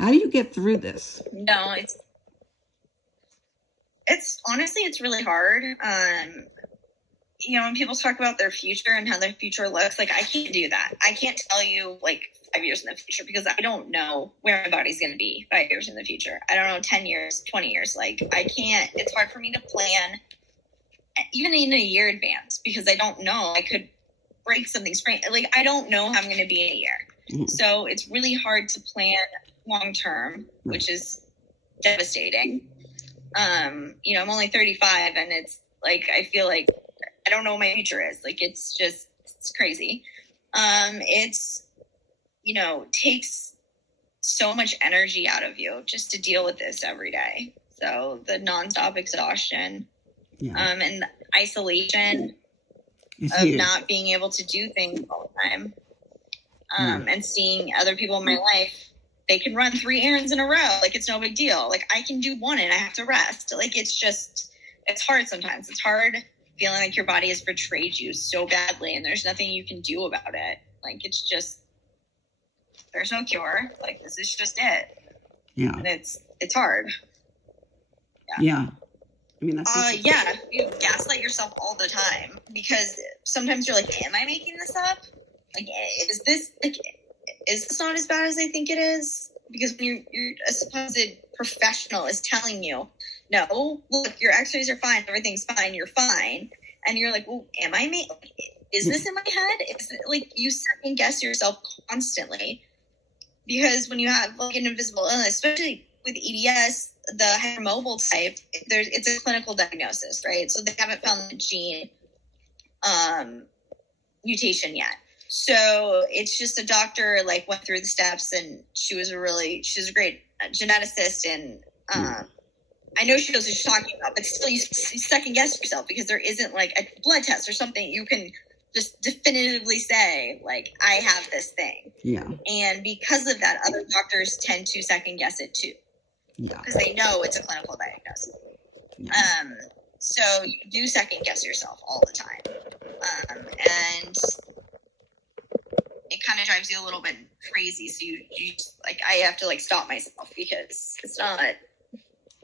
How do you get through this? No, it's honestly, it's really hard. When people talk about their future and how their future looks, like, I can't do that. I can't tell you, like, 5 years in the future, because I don't know where my body's going to be 5 years in the future. I don't know, 10 years, 20 years. Like, I can't, it's hard for me to plan even in a year advance, because I don't know. I could break something, sprain. Like, I don't know how I'm going to be in a year. Mm-hmm. So it's really hard to plan long term, which is devastating. I'm only 35, and it's like, I feel like I don't know what my future is. Like, it's crazy. Takes so much energy out of you just to deal with this every day. So the nonstop exhaustion, and the isolation of not being able to do things all the time. And seeing other people in my life, they can run 3 errands in a row. Like, it's no big deal. Like, I can do 1 and I have to rest. Like, it's hard sometimes. It's hard feeling like your body has betrayed you so badly and there's nothing you can do about it. Like, it's just, there's no cure. Like, this is just it. Yeah. And it's hard. Yeah. I mean, that's you gaslight yourself all the time, because sometimes you're like, am I making this up? Like, is this not as bad as I think it is? Because when you're a supposed professional is telling you, no, look, your x-rays are fine, everything's fine, you're fine. And you're like, well, am I is this in my head? Is it, like, you second guess yourself constantly, because when you have, like, an invisible illness, especially with EDS, the hypermobile type, it's a clinical diagnosis, right? So they haven't found the gene mutation yet. So it's just a doctor, like, went through the steps, and she was a great geneticist, and I know she knows what she's talking about, but still you second guess yourself, because there isn't, like, a blood test or something you can just definitively say, like, I have this thing. Yeah. And because of that, other doctors tend to second guess it too. Yeah. Because they know it's a clinical diagnosis. Yeah. So you do second guess yourself all the time. And it kind of drives you a little bit crazy. So you like, I have to, like, stop myself, because it's not